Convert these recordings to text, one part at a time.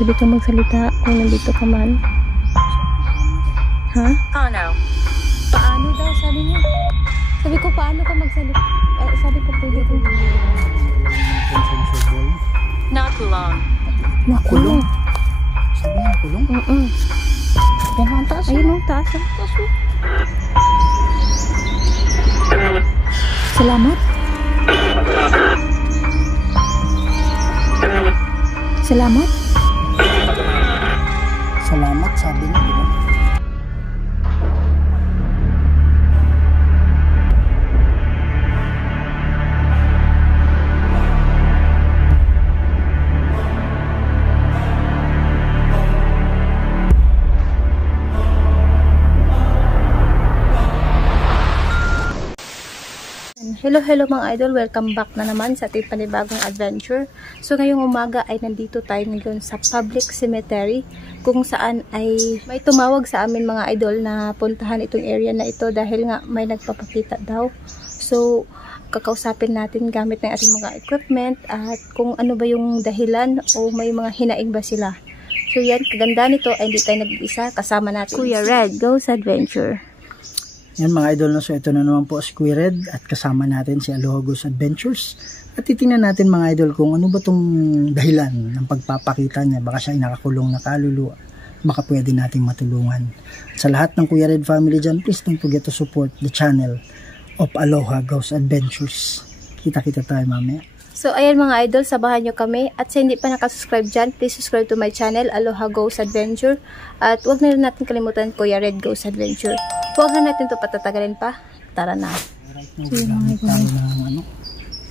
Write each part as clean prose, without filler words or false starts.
Pwede kang magsalita kung nandito ka man. Ha? Paano? Paano daw? Sabi niya. Sabi ko, paano ka magsalita? Sabi ko, pwede kang... Not long. Nakulong. Sabi niya, kulong? Yan ang taas. Ayun ang taas. Salamat. Salamat. Salamat, sabi niya, di ba? Hello mga idol, welcome back na naman sa ating panibagong adventure. So ngayong umaga ay nandito tayo ngayon sa public cemetery kung saan ay may tumawag sa amin mga idol na puntahan itong area na ito dahil nga may nagpapakita daw. So kakausapin natin gamit ng ating mga equipment at kung ano ba yung dahilan o may mga hinaing ba sila. So yan, kaganda nito ay hindi tayo nag-iisa, kasama natin Kuya Red, Ghost Adventure. Yan mga idol, no? So ito na naman po si Kuya Red at kasama natin si Aloha Ghost Adventures. At titingnan natin mga idol kung ano ba tong dahilan ng pagpapakita niya. Baka siya ay nakakulong na kaluluwa. Baka pwede nating matulungan. Sa lahat ng Kuya Red family dyan, please don't forget to support the channel of Aloha Ghost Adventures. Kita-kita tayo mamaya. So ayan mga idol, sabahan nyo kami. At sa hindi pa nakasubscribe dyan, please subscribe to my channel, Aloha Ghost Adventure. At huwag na rin natin kalimutan Kuya Red Ghost Adventure. Huwag na natin ito patatagalin pa. Tara na. So yun mga idol.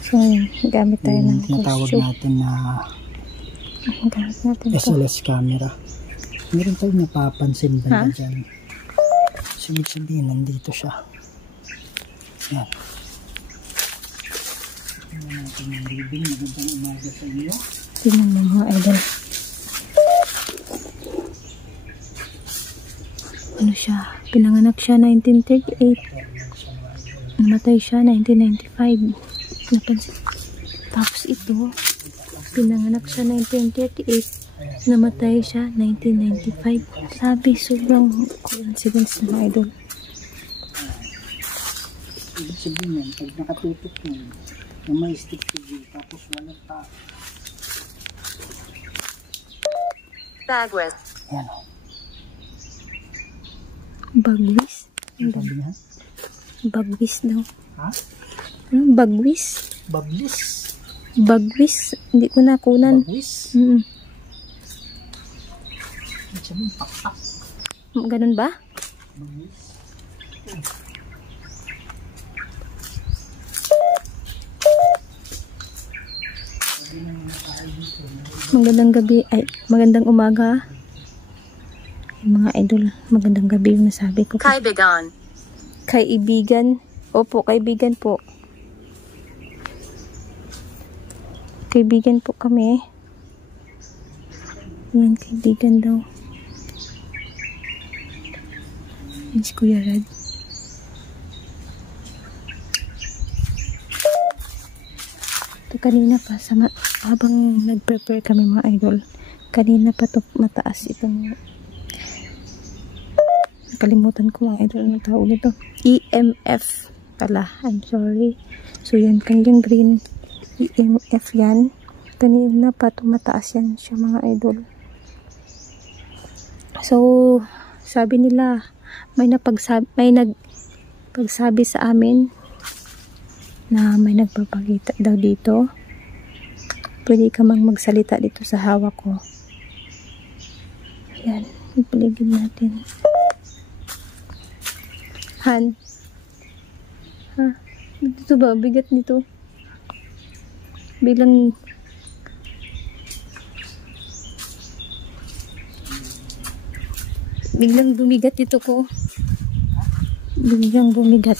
So gamit tayo ng tinatawag natin na SLS camera. Meron tayong napapansin ba dyan? So ibig sabihin, nandito siya. Yan. Tingnan natin yung ribbon. Magandang umaga sa inyo. Tingnan mo mga idol. Ano siya? Pinanganak siya 1938. Namatay siya 1995. Napansin. Tapos ito, pinanganak siya 1938. Namatay siya 1995. Sabi, sobrang coincidence mga idol. Ibig sabihin yan, pag nakatutok yun, na may stick to view, tapos walang tao. Bagwis. Yan o. Bagwis? Ang sabi niya? Bagwis daw. Ha? Ano? Bagwis? Baglis. Bagwis? Hindi ko nakunan. Bagwis? Ibig sabihin, pakpak. Ganun ba? Bagwis. Magandang gabi, ay magandang umaga. Ay, mga idol, magandang gabi yung nasabi ko. Kaibigan. Kaibigan. Opo, kaibigan po. Kaibigan po kami. Yan, kaibigan daw. Yan si Kuya Red. Ito kanina pa, habang nag-prepare kami mga idol, kanina pa to mataas itong, nakalimutan ko mga idol, anong tawag ito? EMF pala, I'm sorry. So yan, kanyang green EMF yan. Kanina pa to mataas yan siya mga idol. So, sabi nila, may nagpagsabi sa amin na may nagpapakita daw dito. Pwede ka mang magsalita dito sa hawak ko. Ayan, ipaligid natin. Han. Ha? Dito ba? Bigat nito. Biglang bumigat dito ko. Biglang bumigat.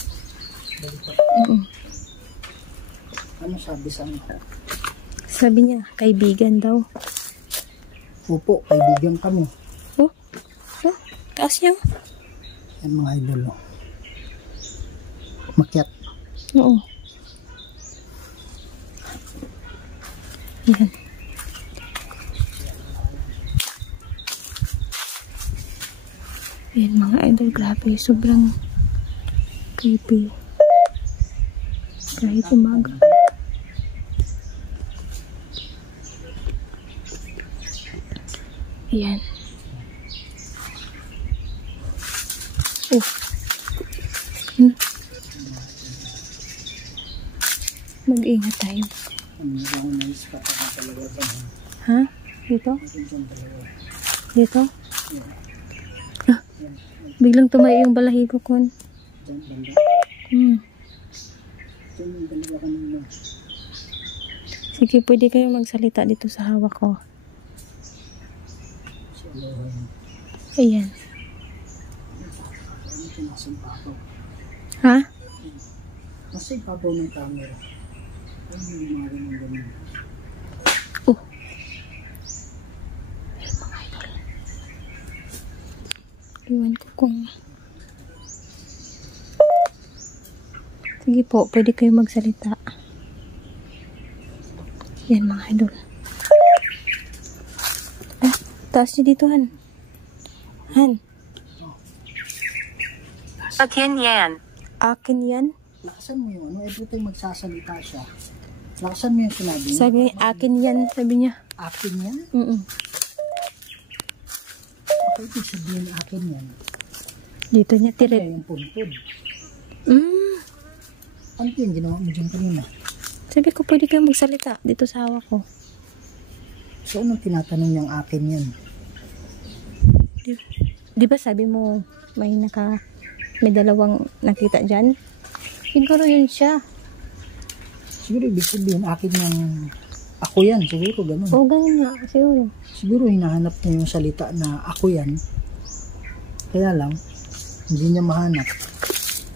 Ano sabi sa amin? Sabi niya, kaibigan daw. Opo, kaibigan kami. Oh, taas niya. Yan mga idol. Makyat. Oo. Yan. Yan mga idol, grabe. Sobrang creepy. Kahit umaga. Ayan. Oh. Mag-ingat tayo. Ha? Dito? Dito? Ah, biglang tumayo yung balahibo ko. Sige, pwede kayo magsalita dito sa hawak ko. Ayan. Ha? Nasa ibabaw ng camera. Oh. Ayan mga idol. Iwan ko kung... Sige po, pwede kayo magsalita. Yan mga idol. Ah, taas niyo dito, Han. Han. Akin yan. Akin yan. Lakasan mo yung ano, every time magsasalita siya. Lakasan mo yung sinabi niya. Sabi niya, akin yan, sabi niya. Akin yan? Okay, ibig sabihin akin yan. Dito niya, Kaya tirit. yung puntod. Mm. Ano yung ginawa mo dyan kanina? Sabi ko, pwede kayo magsalita dito sa hawak ko. So, anong tinatanong niyang akin yan? Di ba sabi mo, may dalawang nakita dyan? Siguro yun siya. Siguro ibig sabihin akin yung ako yan. Siguro ganun. Oo, ganun nga. Siguro. Siguro hinahanap niya yung salita na ako yan. Kaya lang, hindi niya mahanap.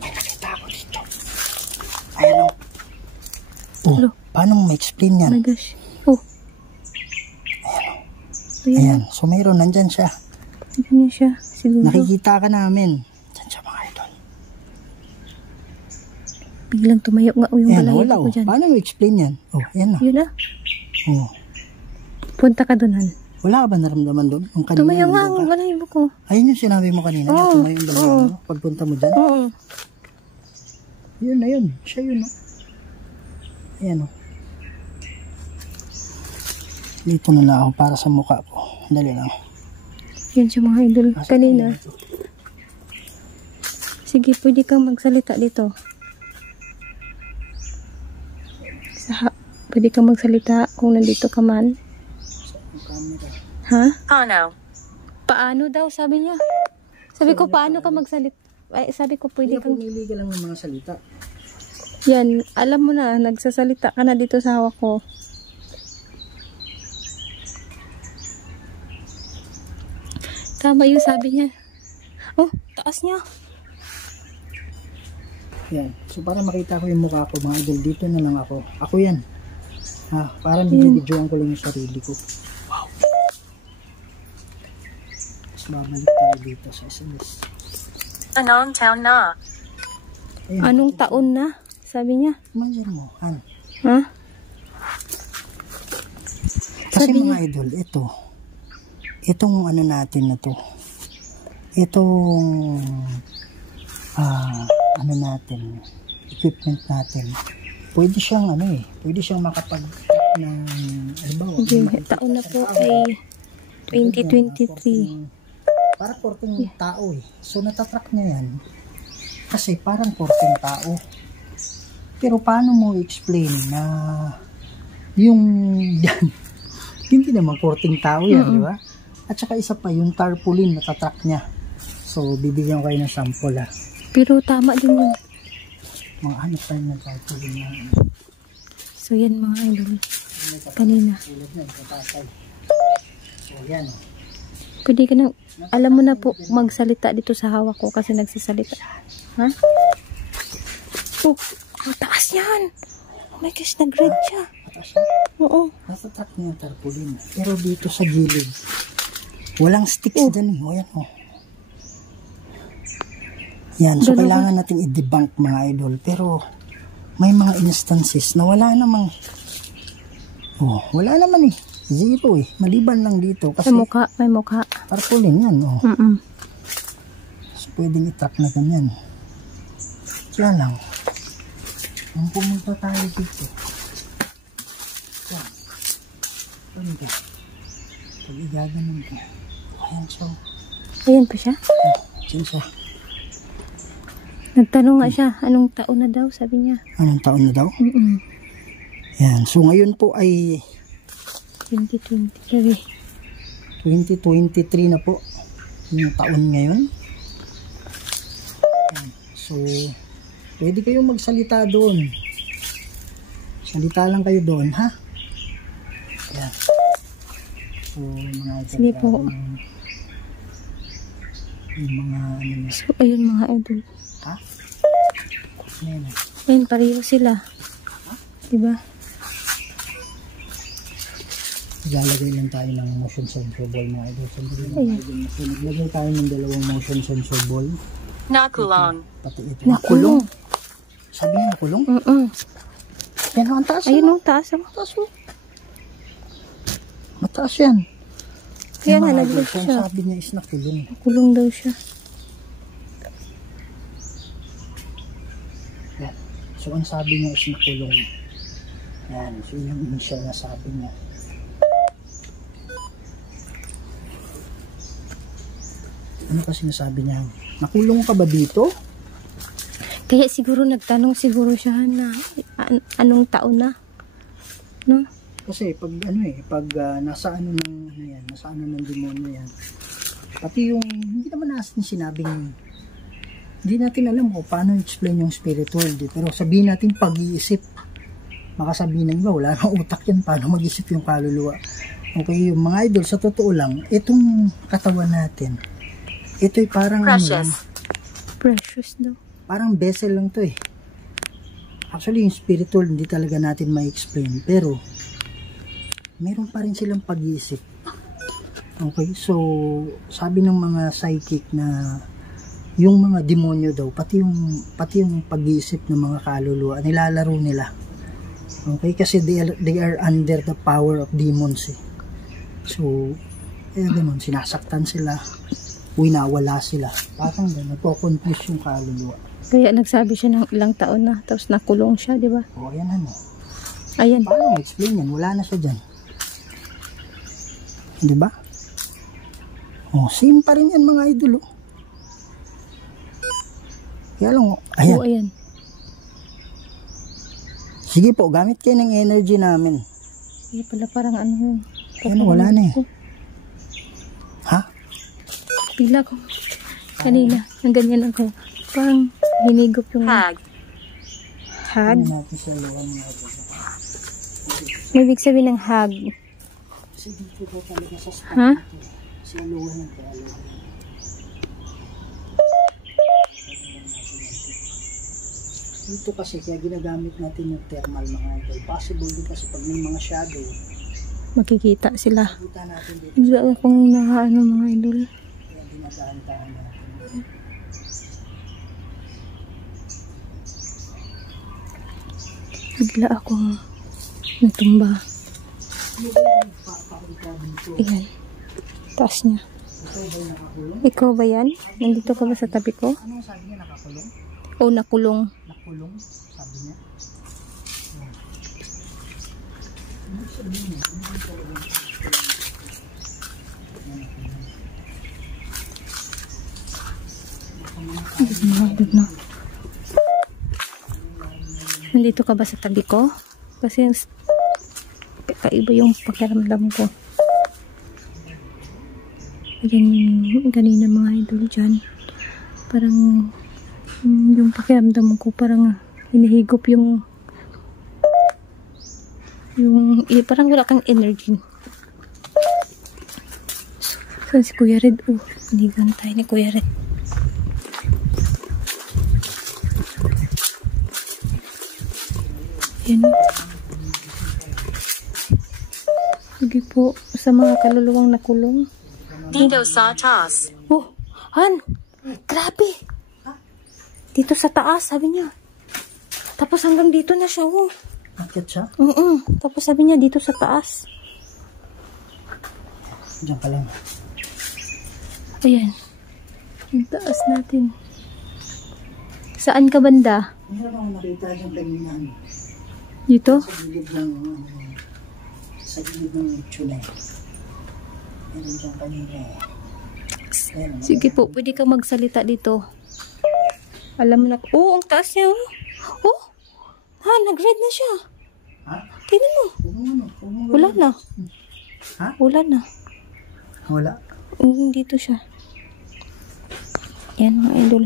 May nakita ako dito. Ayan o. Oh, Hello? paano mo ma-explain yan? Oh my gosh. Oh. Ayan. Ayan. So mayroon, nandyan siya. Ganyan siya. Siguro. Nakikita ka namin. Diyan siya mga idol. Biglang tumayo nga yung Ayan, balahibo wala ko o. dyan. Paano mo explain yan? Oh, ayan na. Yun na. Oh. Punta ka doon, Han. Wala ka ba naramdaman doon? Yung kanina, Tumayo nga nandun ang ka? balahibo ko. Ayun yung sinabi mo kanina. Oo. Tumayo yung dalawa mo. Pagpunta mo dyan. Oo. Yun na yun. Siya yun o. Ayan o. Dito na lang ako para sa mukha ko. Dali lang. Yan siya mga idol. Asa Kanina. tayo dito? Sige, pwede kang magsalita dito. Pwede kang magsalita kung nandito ka man. Ha? Ano? Paano daw, sabi niya. Sabi ko, paano ka magsalita? Ay, sabi ko, pwede Kaya kang... pumili ka lang ng mga salita. Yan, alam mo na, nagsasalita ka na dito sa hawak ko. Tama yung sabi niya. Oh, taas niya. Yan. So para makita ko yung mukha ko mga idol, dito na lang ako. Ako yan. Ha, parang binibidyoan ko lang yung sarili ko. Wow. Tapos babalik tayo dito sa SMS. Anong town na? Ayan. Anong taon na? Sabi niya. Imagine mo, Han. Ha? Kasi Sabi mga idol, itong ano natin na to, itong ano natin, equipment natin, pwede siyang pwede siyang makapag ng halimbawa, Yung taon na po ay 2023. para korting tao so natatrack niya yan kasi parang korting tao, pero paano mo explain na yung yan hindi naman korting tao yan, di ba? At saka isa pa, yung tarpaulin natatrack niya. So, bibigyan ko kayo ng sample Pero tama din yun. mga hanap tayo ng tarpaulin na So, yan mga idol. Kanina. tulad na, katatay. So, yan Pwede ka na, alam mo na po, magsalita dito sa hawak ko kasi nagsasalita. Ha? Oh, ang taas yan. Oh my gosh, nag-red siya. mataas na. Oo. Natatrack niya yung tarpaulin. Pero dito sa gilid, walang sticks dyan. O, yan o. Yan, so kailangan natin i-debunk mga idol. Pero, may mga instances na wala namang, wala naman zero maliban lang dito. Kasi, May mukha, may mukha. tarpaulin yan, pwedeng i-track na ganyan. Kaya lang, nung pumunta tayo dito, yan, pwede, pag igaganon ko, ayan siya. Ayan pa siya? Ayan siya. Nagtanong nga siya, anong taon na daw, sabi niya. Anong taon na daw? Yan, so ngayon po ay 2023. 2023 na po yung taon ngayon. Yan. So pwede kayong magsalita doon, salita lang kayo doon, ha? Yan. So mga sige po. Yung mga ano na. So ayun mga idol, Ha? Yan. ayun pareho sila, diba? Ilalagay lang tayo ng motion sensor ball mga idol. So naglagay tayo ng dalawang motion sensor ball. Nakulong. Pati ito. Nakulong. Sabi niya nakulong? Yan ang taas. Ayun ang taas. Mataas oh. Mataas yan. Kaya nga mga nag-look idol, siya. sabi niya is nakulong. Nakulong daw siya. Yan. So ang sabi niya is nakulong. Yan. So yun yung initial na sabi niya. Ano kasi nasabi niya? Nakulong ka ba dito? Kaya siguro nagtanong siguro siya na anong taon na, no? Kasi pag pag nasa ano ng ano yan, nasa ano ng demonyo yan. Pati yung hindi naman natin sinabing, hindi natin alam kung paano explain yung spiritual, pero sabihin natin pag-iisip. Baka sabihin ng iba, wala nang utak yan, paano mag-isip yung kaluluwa. Okay, yung mga idol, sa totoo lang, itong katawan natin, ito'y parang Precious. Precious daw. Parang vessel lang to eh. Actually, yung spiritual, hindi talaga natin ma-explain, pero meron pa rin silang pag-iisip. Okay, so sabi ng mga psychic na yung mga demonyo daw, pati yung pag-iisip ng mga kaluluwa, nilalaro nila. Okay, kasi they are under the power of demons eh. So, ganun, sinasaktan sila, winawala sila. Parang nagko-confuse yung kaluluwa. Kaya nagsabi siya ng ilang taon na, tapos nakulong siya, di ba? O, ayan ano. Ayan. Paano explain yan? Wala na siya dyan. Di ba? O, same pa rin yan mga idol. Oh. Kaya lang, ayan. Oo, ayan. Sige po, gamit kayo ng energy namin. Kaya pala parang ano yun. Ayan, wala na eh. Ha? Pila ko. Kanina, ang ganyan ako. Parang hinigop yung Hag. hag. Hindi natin siya luwan nga. Ibig sabihin ng hag. Kasi dito daw talaga sa spot. Ha? Siya luwan ng kaya. Dito kasi kaya ginagamit natin yung thermal mga idol. Possible din kasi pag may mga shadow, Makikita sila. kita natin dito. Bigla akong nakaano mga idol. Kaya dinadahan-dahan natin. Bigla akong natumba. Ayan. Taas niya. Ikaw ba yan? Nandito ka ba sa tabi ko? Ano sabi niya, nakakulong? O nakulong? Nakulong, sabi niya. Nandito ka ba sa tabi ko? Kasi kaiba yung pakiramdam ko. Ayan, ganina mga idol dyan. Parang yung pakiramdam ko parang hinihigop yung parang wala kang energy. So, si Kuya Red, panigan tayo ni Kuya Red. Yan. Sige po, sa mga kaluluwang nakulong. Dito sa taas. Oh, Han! Grabe! Dito sa taas, sabi niya. Tapos hanggang dito na siya, oh. Akit siya? Tapos sabi niya, dito sa taas. Diyan ka lang. Ayan. Ang taas natin. Saan ka banda? Meron akong nakita dyan kanina. Dito? Sa gilid ng itsuna. Meron dyan kanina. Sige po, pwede kang magsalita dito. Alam mo na. Oh, ang taas niya. Oh, ha, nag-red na siya. Ha? Tingnan mo. Wala na. Ha? Wala na. Wala. Dito siya. Yan mga idol.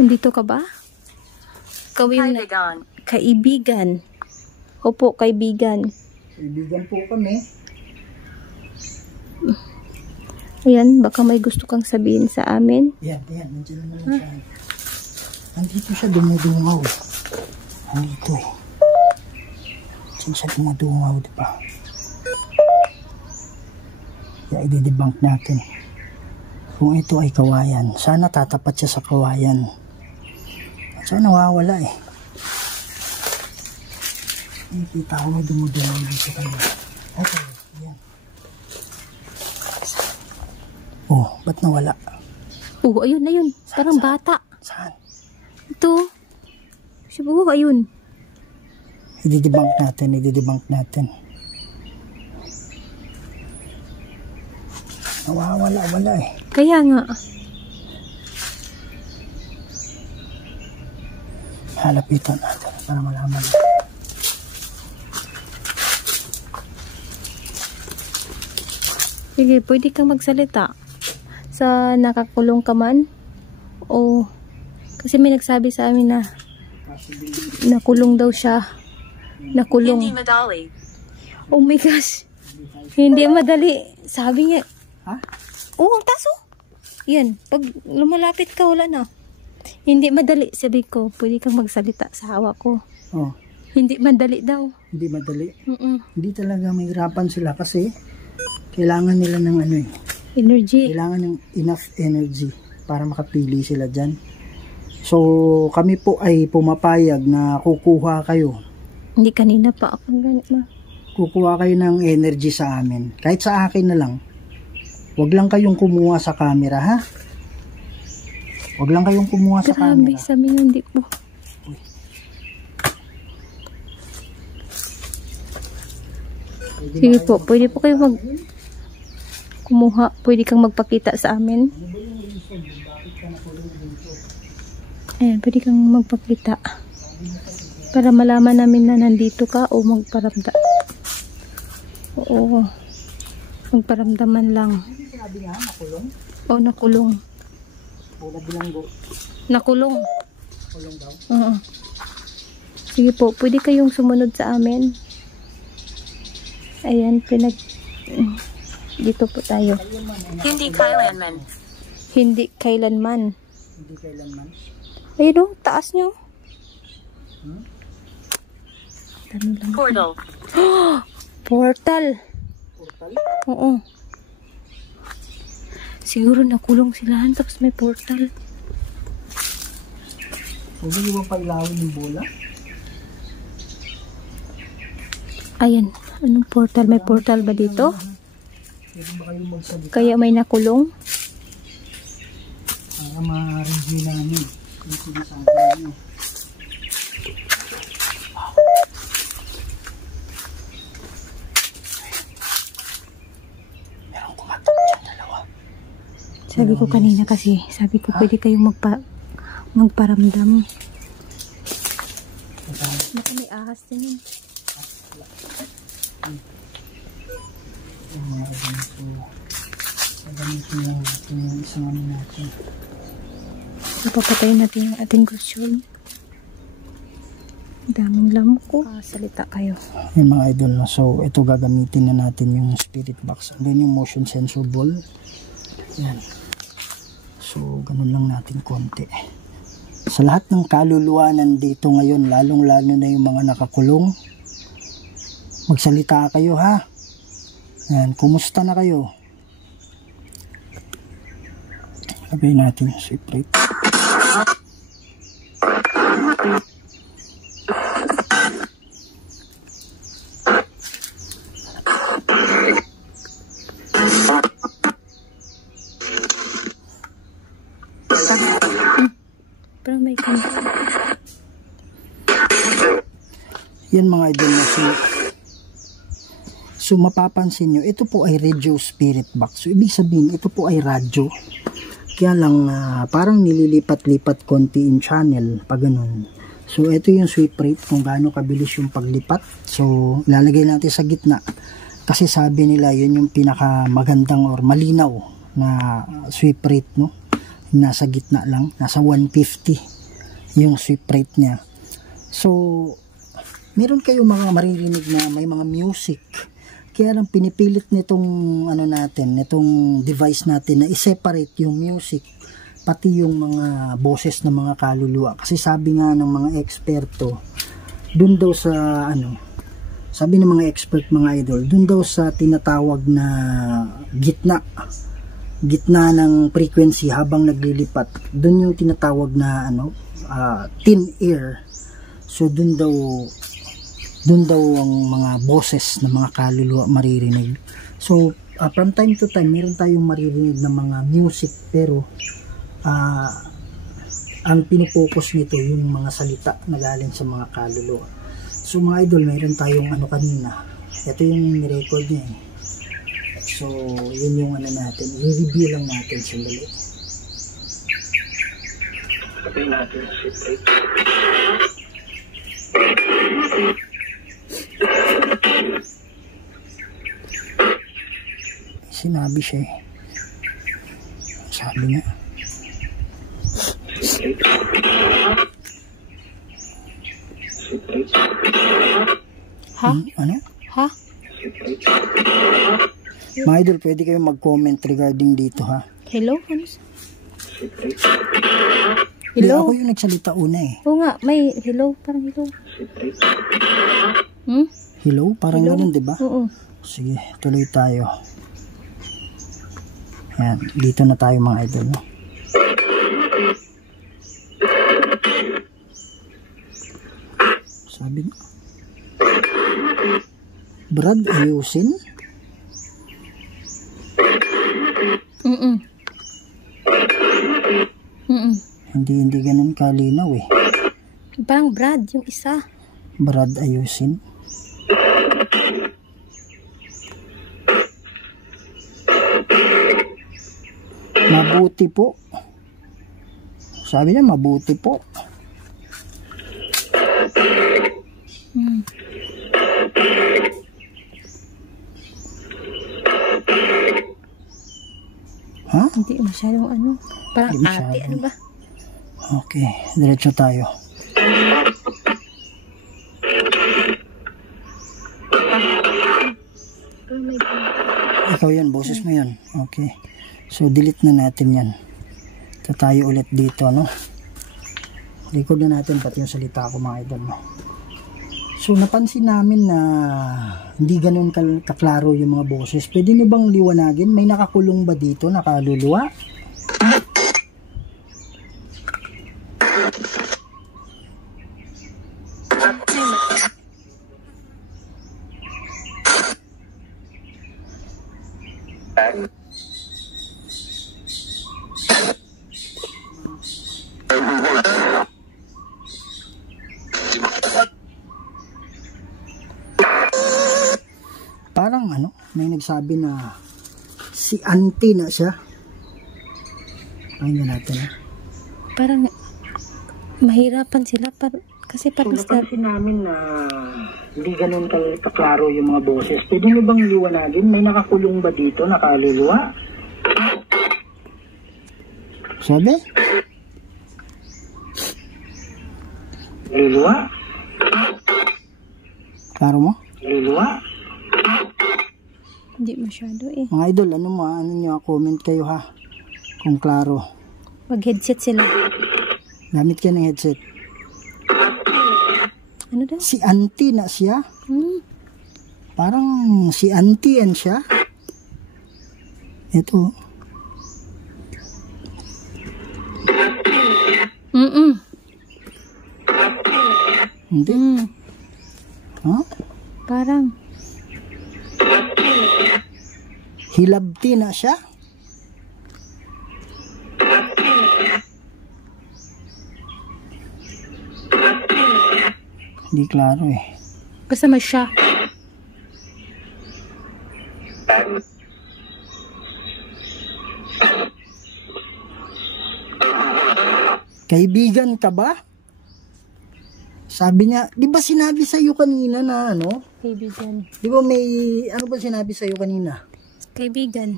Nandito ka ba? Kawin na. Kaibigan. Kaibigan. Opo, kaibigan. Kaibigan po kami. Ayan, baka may gusto kang sabihin sa amin. Yan. Nandiyan naman siya. Nandito siya dumudungaw. Nandito eh. Diyan siya dumudungaw, diba? Kaya i-debunk natin. Kung ito ay kawayan, sana tatapat siya sa kawayan. Sana nawawala eh. Nakikita ko may dumudungaw dito kanya. Okay, yan. Oh, ba't nawala? Oh, ayun. Parang bata. Saan? Ito. Siguro, ayun. I-debunk natin. Nawawala eh. Kaya nga. Halapitan natin para malaman. Sige, pwede kang magsalita. Sa nakakulong ka man? O, kasi may nagsabi sa amin na nakulong daw siya. Hindi Nakulong. madali. Oh my gosh. Hindi madali. Sabi niya. Ha? Oh, ang taso. Yan. Pag lumalapit ka, wala na. Hindi madali. Sabi ko, pwede kang magsalita sa hawak ko. Oh, Hindi madali daw. hindi madali. Mm-mm. Hindi talaga mahirapan sila kasi kailangan nila ng ano eh. Energy. Kailangan ng enough energy para makapili sila dyan. So, kami po ay pumapayag na kukuha kayo. Hindi kanina pa ako ganit na. Kukuha kayo ng energy sa amin. Kahit sa akin na lang. Huwag lang kayong kumuha sa camera, ha? Huwag lang kayong kumuha sa Grabe, camera. sabi niya hindi po. Sige po, pwede po kayo kumuha. Pwede kang magpakita sa amin. Ayan, pwede kang magpakita. Para malaman namin na nandito ka o magparamda. Oo. Magparamdaman lang. Sabi nga, nakulong. O, nakulong. Pula bilanggo. Nakulong. Kulong daw. Oo. Sige po, pwede kayong sumunod sa amin. Ayan, dito po tayo. Hindi kailanman. Hindi kailanman. Hindi kailanman. Ayun o, taas nyo. Tanong lang. Portal. Portal. Portal? Oo. Siguro nakulong sila tapos may portal. Huwag niyo ba pailawin yung bola? Ayan. Anong portal? May portal ba dito? Pwede ba kayong magsalita? Kaya may nakulong? Para ma-review namin yung sinasabi niyo. Merong kumatok dyan, dalawa. Sabi ko kanina kasi, sabi ko pwede kayong magparamdam. Baka may ahas din yun. Yung mga ganito. Gagamitin lang natin yung isang ano natin. Ipapatayin natin yung ating cushion. Daming lamok ko. Salita kayo. Yung mga idol na. So, ito gagamitin na natin yung spirit box. And then yung motion sensor ball. Yan. So, ganun lang natin konti. Sa lahat ng kaluluwa nandito ngayon, lalong-lalo na yung mga nakakulong, magsalita kayo, ha? Yan. Kumusta na kayo? Sabihin natin yung secret. Yan mga idol na so mapapansin nyo, ito po ay radio spirit box. So ibig sabihin, ito po ay radyo. Kaya lang parang nililipat-lipat konti in channel pag ganun. So ito yung sweep rate kung gaano kabilis yung paglipat. So ilalagay natin sa gitna. Kasi sabi nila yun yung pinaka magandang or malinaw na sweep rate, no? Nasa gitna lang, nasa 150 yung sweep rate niya. So meron kayong mga maririnig na may mga music. Kaya lang pinipilit nitong nitong device natin na i-separate yung music pati yung mga boses ng mga kaluluwa. Kasi sabi nga ng mga eksperto, dun daw sa sabi ng mga expert mga idol, dun daw sa tinatawag na gitna ng frequency habang naglilipat, dun yung tinatawag na thin air. So dun daw ang mga boses ng mga kaluluwa maririnig. So from time to time meron tayong maririnig ng mga music, pero ang pinupokus nito yung mga salita na galing sa mga kaluluwa. So mga idol, meron tayong kanina, ito yung nirecord niya eh. So yun yung natin, i-review lang natin sandali. Patay natin si Blake. Sinabi siya eh. Sabi niya. Ha? Ano? Ha? Mga idol, pwede kayo mag-comment regarding dito ha. Hello? Ano? Hindi, Hello? ako yung nagsalita una eh. Oo nga, may hello, parang hello. Hello? Parang Hello? ganun, diba? Oo. Sige, tuloy tayo. Ayan, dito na tayo mga idol. No? Sabi nga. Brad, ayusin? Hindi ganun kalinaw eh. Parang Brad, yung isa. Brad, ayusin? Mabuti po. Sabi niya, mabuti po. Ha? Hindi masyadong parang Hindi ate, masyado. ba? Okay, diretso tayo. Oh my God. Ikaw yan, boses mo yan. Okay. So, delete na natin yan. Ito tayo ulit dito, no? Record na natin pati yung salita ko, mga idol, no? So, napansin namin na hindi ganun kaklaro yung mga boses. Pwede nyo bang liwanagin? May nakakulong ba dito, nakaluluwa? Parang may nagsabi na si auntie na siya. Pakinggan natin ha. Parang mahirapan sila kasi parang Napansin namin na hindi ganun kaklaro yung mga boses. Pwede nyo bang liwanagin? May nakakulong ba dito, nakaluluwa? Sabi? Luluwa? Klaro mo? Luluwa? hindi masyado eh. Mga idol, ano nyo, comment kayo ha. Kung klaro. Mag-headset sila. Gamit ka ng headset. Ano daw? Si auntie na siya. Parang si auntie yan siya. Ito. Hindi. Ha? Parang Hilabti na siya. Hindi klaro eh. Kasama siya. Kaibigan ka ba? Sabi niya, di ba sinabi sa'yo kanina na ano? Kaibigan. Di ba may, ano ba sinabi sa'yo kanina? Kaibigan.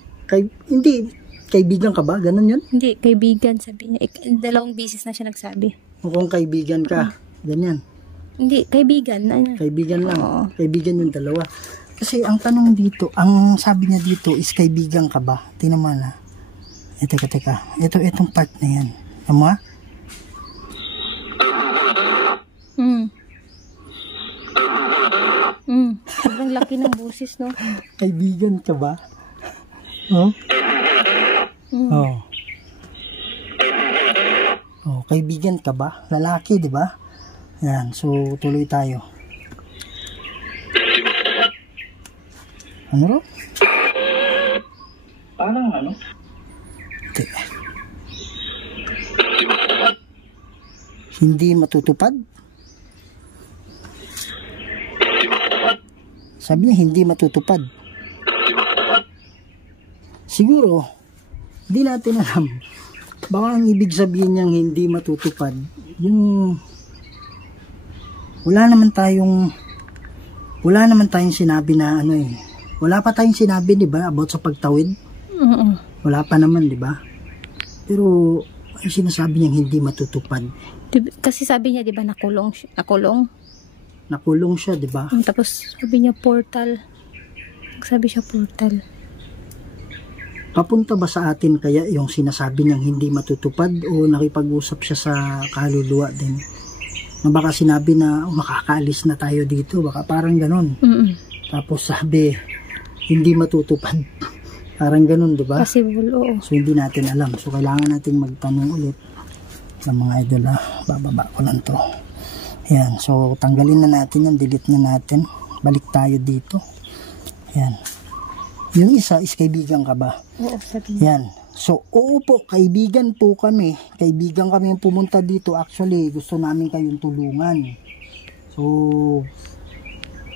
Hindi, kaibigan ka ba? Ganon yun? Hindi, kaibigan sabi niya. Dalawang beses na siya nagsabi. Mukhang kaibigan ka. Ganyan. Hindi, kaibigan. Ano? Kaibigan lang. Oo. Kaibigan yung dalawa. Kasi ang tanong dito, ang sabi niya dito is kaibigan ka ba? Tingnan mo na. Teka. Itong part na yan. Tama? Sobrang laki ng busis, no? Kaibigan ka ba? Oh? Oh. Oh, kaibigan ka ba? Lalaki, di ba? Yan, so tuloy tayo. Ano ro? Parang ano? Okay. Hindi matutupad? Sabi niya hindi matutupad. Siguro, hindi natin alam. Baka ang ibig sabihin niyang hindi matutupad, yung wala naman tayong sinabi na ano eh. Wala pa tayong sinabi, di ba, about sa pagtawid? Wala pa naman, di ba? Pero, ang sinasabi niyang hindi matutupad. Kasi sabi niya, di ba, nakulong siya, di ba? Tapos, sabi niya, portal. Sabi siya, portal. Papunta ba sa atin kaya yung sinasabi niyang hindi matutupad o nakipag-usap siya sa kaluluwa din? Na baka sinabi na makakaalis na tayo dito, baka parang ganon. Tapos sabi, hindi matutupad. Parang ganon, di ba? Possible, oo. So hindi natin alam. So kailangan natin magtanong ulit ng mga idol. Bababa ko lang to. Ayan, so tanggalin na natin yan, delete na natin. Balik tayo dito. Ayan. Yung isa is kaibigan ka ba? Oo, sabi niya. Yan. So, oo po, kaibigan po kami. Kaibigan kami yung pumunta dito. Actually, gusto namin kayong tulungan. So,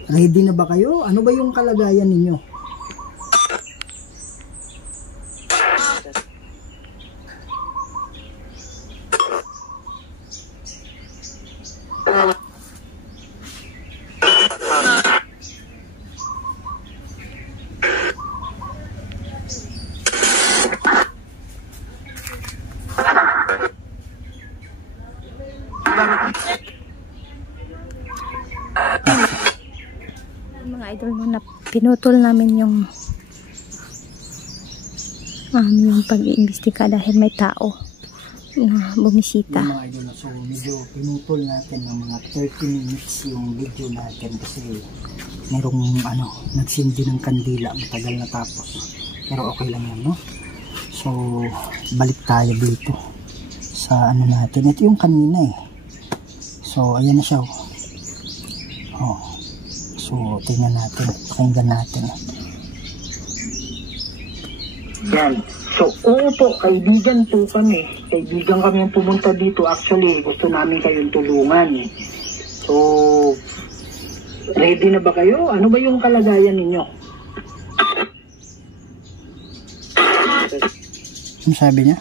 ready na ba kayo? Ano ba yung kalagayan ninyo? Mga idol, na pinutol namin yung pag-iimbestiga dahil may tao na bumisita. Yung mga idol, so medyo pinutol natin ng mga 30 minutes yung video natin kasi merong nagsindi ng kandila, matagal na tapos. Pero okay lang yan, no? So, balik tayo dito sa natin. Ito yung kanina eh. So, ayan na siya. Oh. So, tingnan natin. Pakinggan natin. Yan. So, oo po, kaibigan po kami. Kaibigan kami yung pumunta dito. Actually, gusto namin kayong tulungan. So, ready na ba kayo? Ano ba yung kalagayan ninyo? Ano sabi niya?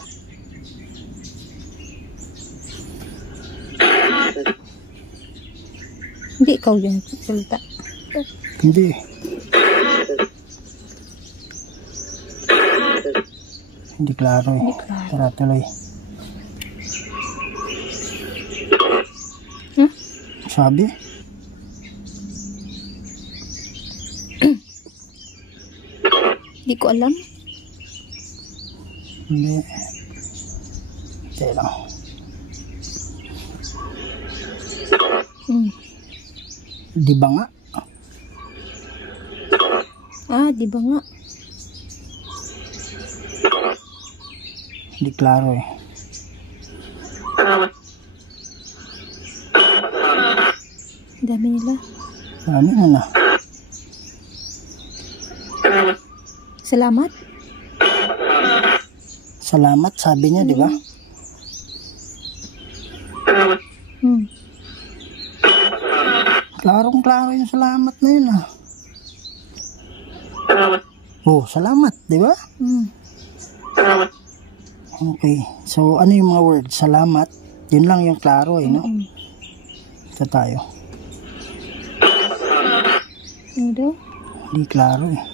Hindi ikaw yung salita. Hindi. Hindi klaro eh. Tara, tuloy. Sabi? Hindi ko alam. Hindi. Teka lang. Di ba nga? Di ba nga? Hindi klaro eh. Dami nila. Dami na. Salamat. Salamat, sabi niya, di ba? Klarong-klaro yung salamat na yun ah. Oh, salamat, di ba? Okay. So, ano yung mga words? Salamat. Yun lang yung klaro eh, no? Ito tayo. Ano? Hindi klaro eh.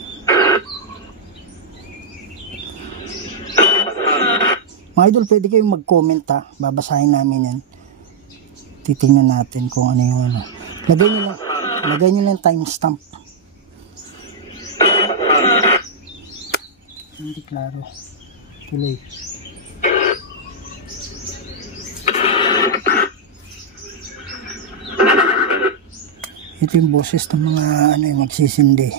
Mga idol, pwede kayong mag-comment ha. Babasahin namin yan. Titingnan natin kung ano yung ano. Lagay nyo lang timestamp. Hindi klaro. Too late. Ito yung boses ng mga ano yung magsisindi.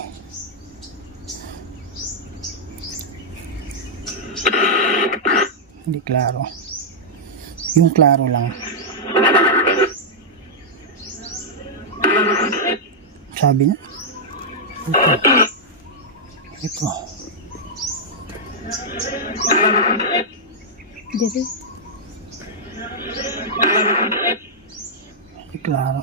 Hindi klaro. Yung klaro lang. Sabi niya. Ito. Dito. Hindi klaro.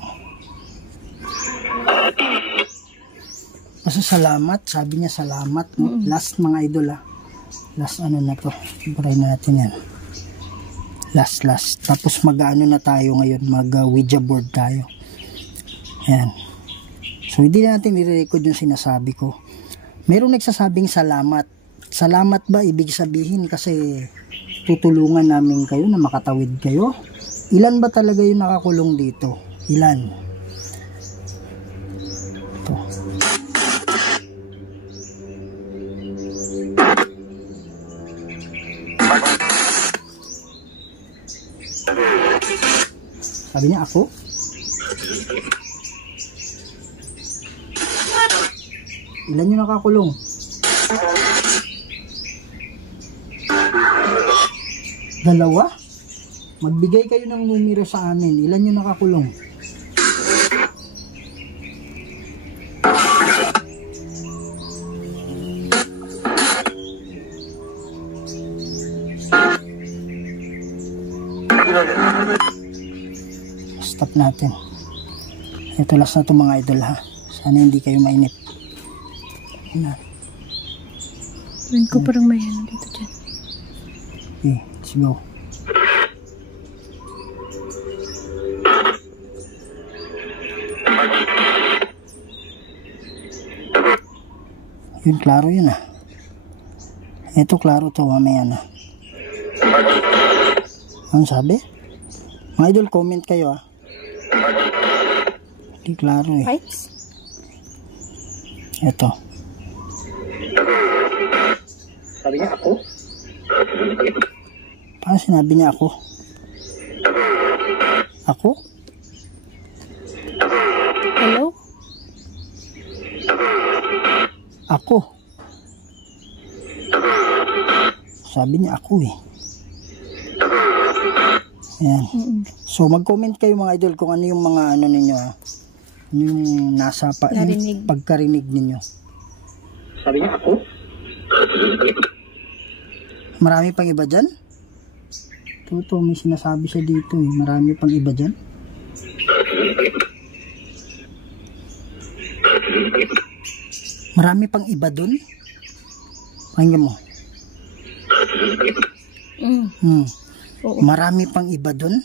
Basta salamat. Sabi niya salamat. No? Last mga idol ah. Last ano na to. Ibray natin yan. Last. Tapos mag-ano na tayo ngayon. Mag-Ouija board tayo. Ayan. So hindi natin i-record yung sinasabi ko. Merong nagsasabing salamat. Salamat ba ibig sabihin kasi tutulungan namin kayo na makatawid kayo? Ilan ba talaga yung nakakulong dito? Ilan? Ito. Sabi niya ako? Ilan yung nakakulong? Dalawa? Magbigay kayo ng numero sa amin. Ilan yung nakakulong? Stop natin. Ito last na ito mga idol ha. Sana hindi kayo mainip. Ayan. Rin ko parang may ano dito dyan. Okay, let's go. Yun, klaro yun ah. Ito, klaro to, mamaya na. Ano sabi? Mga idol, comment kayo ah. Hindi klaro eh. Right? Ito. Sabi niya ako? Paano sinabi niya ako? Ako? Hello? Ako. Sabi niya ako eh. Ayan. So mag-comment kayo mga idol kung ano yung mga ano ninyo ah. Ano yung nasa yung pagkarinig ninyo. Sabi niya ako? Marami pang iba dyan? Ito, may sinasabi siya dito eh. Marami pang iba dyan. Marami pang iba dun? Pakinggan mo. Marami pang iba dun?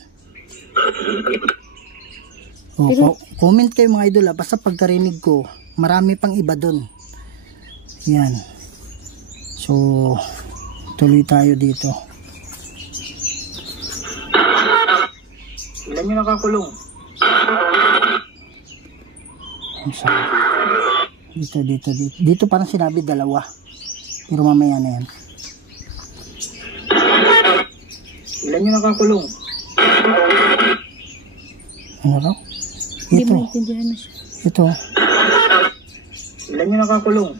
Comment kayo mga idol basta pagkarinig ko marami pang iba dun. Yan. So tuloy tayo dito. Ilan yung nakakulong? Dito parang sinabi dalawa. Pero mamaya na yan. Ilan yung nakakulong? Ano raw? Hindi Ito. maintindihan na siya. Ito. Ilan yung nakakulong?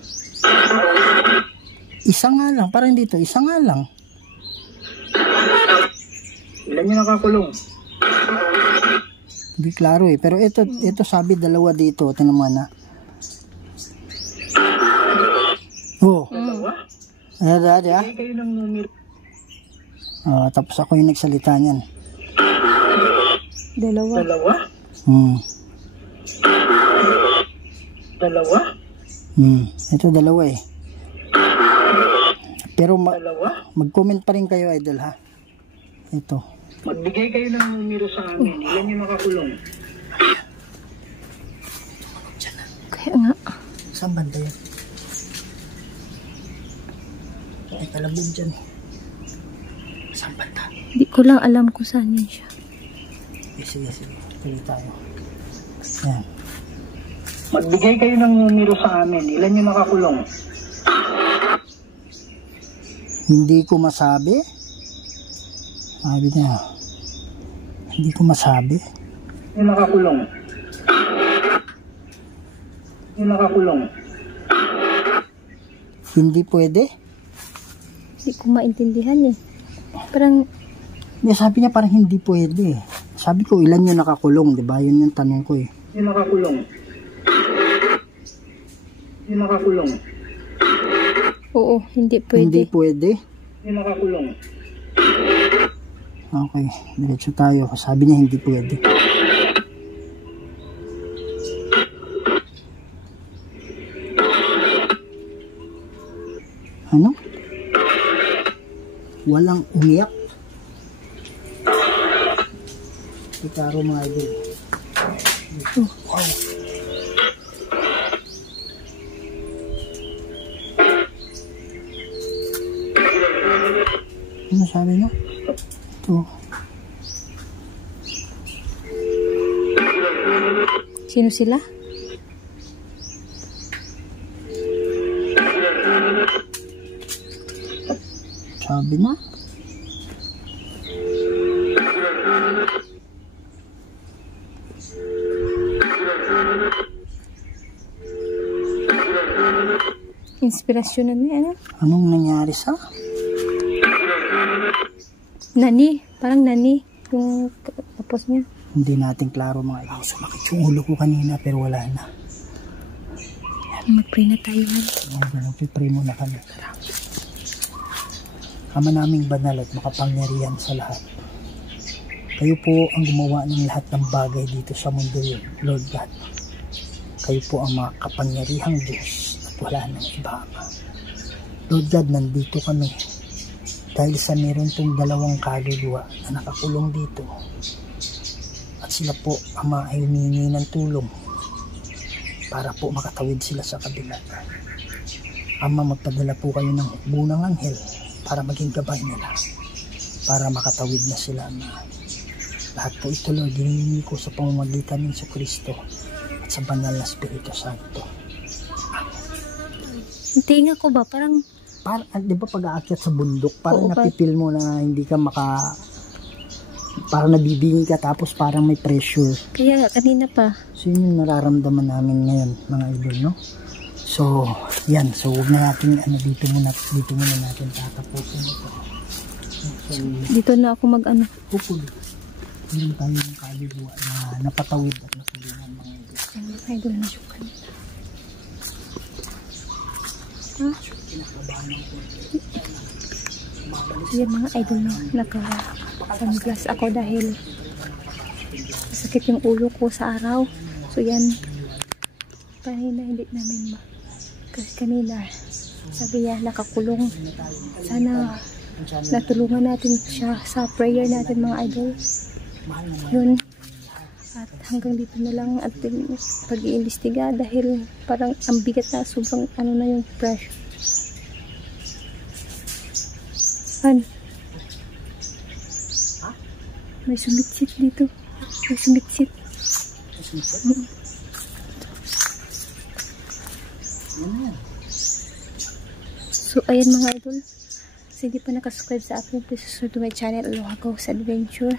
Isa nga lang. Parang dito. Isa nga lang. Ilan yung nakakulong? Hindi klaro eh. Pero ito sabi dalawa dito. Tingnan mo na. Oh. Dalawa? Ada. Hindi kayo ng numero. Tapos ako yung nagsalita niyan. Dalawa. Dalawa? Dalawa? Ito dalawa eh. Pero Dalawa? mag-comment pa rin kayo, idol, ha? Ito. Magbigay kayo ng numero sa amin. Ilan yung nakakulong? Kaya nga. Saan banda yun? May talabog dyan eh. Saan banda? Hindi ko lang alam kung saan yun siya. Sige. Tuloy tayo. Yan. Magbigay kayo ng numero sa amin. Ilan yung nakakulong? Hindi ko masabi. Sabi niya. Hindi ko masabi. Yung nakakulong? Yung nakakulong? Hindi pwede. Hindi ko maintindihan eh. Parang, Sabi niya parang hindi pwede. Sabi ko ilan yung nakakulong, di ba? Yun yung tanong ko eh. Yung nakakulong? Yung nakakulong? oo, hindi pwede. Hindi pwede. Yung nakakulong? Okay, diretso tayo. Sabi niya hindi pwede. Ano? Walang umiyak. Ikaro mga idol. Wow. Ano sabi niyo? Ito. Sino sila? Sabi na. Inspirasyon na niya, ano? Anong nangyari sa? Nani. Parang nani. Yung tapos niya. Hindi natin klaro mga idol. Sumakit yung ulo ko kanina pero wala na. Mag-pray na tayo. Nag-pray muna kami. Ama naming banal at makapangyarihan sa lahat. Kayo po ang gumawa ng lahat ng bagay dito sa mundo yun, Lord God. Kayo po ang makapangyarihang Diyos at wala nang iba, Ama. Lord God, nandito kami dahil sa meron tong dalawang kaluluwa na nakakulong dito. At sila po, Ama, ay humingi ng tulong para po makatawid sila sa kabila. Ama, magpadala po kayo ng hukbunang anghel para maging gabay nila, para makatawid na sila, Ama. Lahat po ito, Lord, hinihingi ko sa pamamagitan ng Kristo at sa banal na Espiritu Santo. Yung tinga ko ba? Parang, Di ba pag-aakyat sa bundok, parang oo, napipil mo na hindi ka parang nabibingin ka tapos parang may pressure. kaya nga, kanina pa. So yun yung nararamdaman namin ngayon, mga idol, no? So, yan. So, huwag na natin, dito muna natin tatapusin ito. So, Dito na ako mag-ano. hopefully, meron tayo ng kaluluwa na napatawid at natulungan mga idol. Ano, idol na siya kanina. Yan mga idol na naka-sunglass ako dahil sakit yung ulo ko sa araw. So yan, kanina hindi namin kasi kanina sabi niya nakakulong. Sana natulungan natin siya sa prayer natin mga idol. Yun. At hanggang dito na lang ating pag-iimbestiga dahil parang ang bigat na, sobrang ano na yung pressure. Ano? May sumitsit dito. May sumitsit. So ayan mga idol, so hindi pa nakasubscribe sa akin, please subscribe to my channel, Aloha Goes Adventure.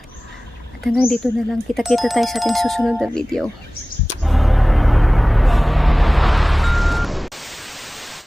At hanggang dito na lang, kita-kita tayo sa ating susunod na video.